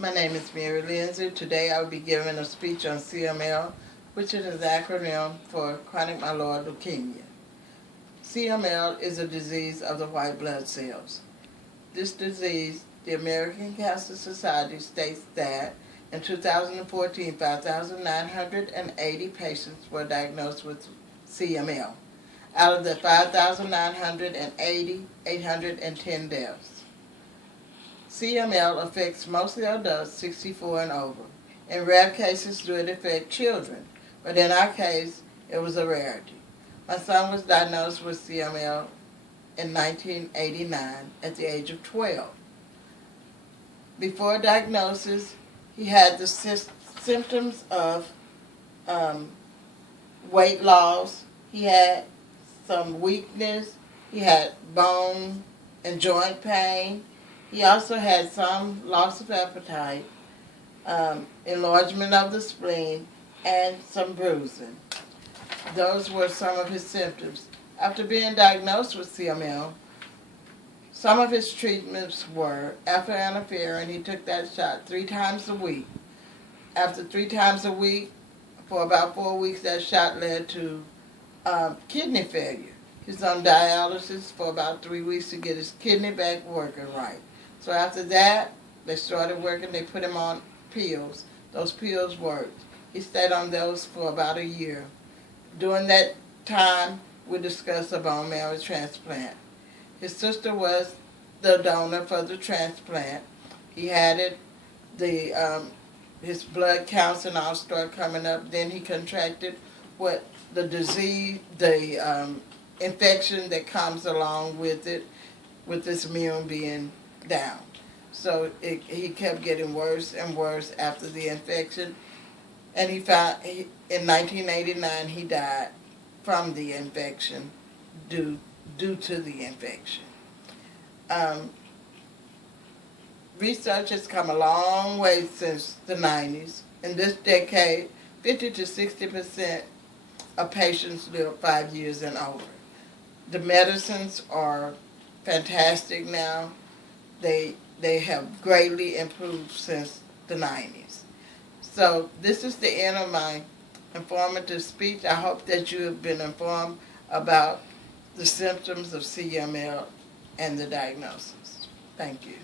My name is Mary Lindsay. Today I will be giving a speech on CML, which is an acronym for chronic myeloid leukemia. CML is a disease of the white blood cells. This disease, the American Cancer Society states that in 2014, 5,980 patients were diagnosed with CML. Out of the 5,980, 810 deaths. CML affects mostly adults 64 and over. In rare cases, do it affect children, but in our case, it was a rarity. My son was diagnosed with CML in 1989 at the age of 12. Before diagnosis, he had the symptoms of weight loss. He had some weakness. He had bone and joint pain. He also had some loss of appetite, enlargement of the spleen, and some bruising. Those were some of his symptoms. After being diagnosed with CML, some of his treatments were after interferon. He took that shot 3 times a week. After 3 times a week, for about 4 weeks, that shot led to kidney failure. He's on dialysis for about 3 weeks to get his kidney back working right. So after that, they started working. They put him on pills. Those pills worked. He stayed on those for about a year. During that time, we discussed a bone marrow transplant. His sister was the donor for the transplant. He had it. His blood counts and all started coming up. Then he contracted what the disease, the infection that comes along with it, with this immune being down. So he kept getting worse and worse after the infection, and in 1989 he died from the infection due to the infection. Research has come a long way since the 90s. In this decade, 50 to 60% of patients live 5 years and over. The medicines are fantastic now. They have greatly improved since the 90s. So this is the end of my informative speech. I hope that you have been informed about the symptoms of CML and the diagnosis. Thank you.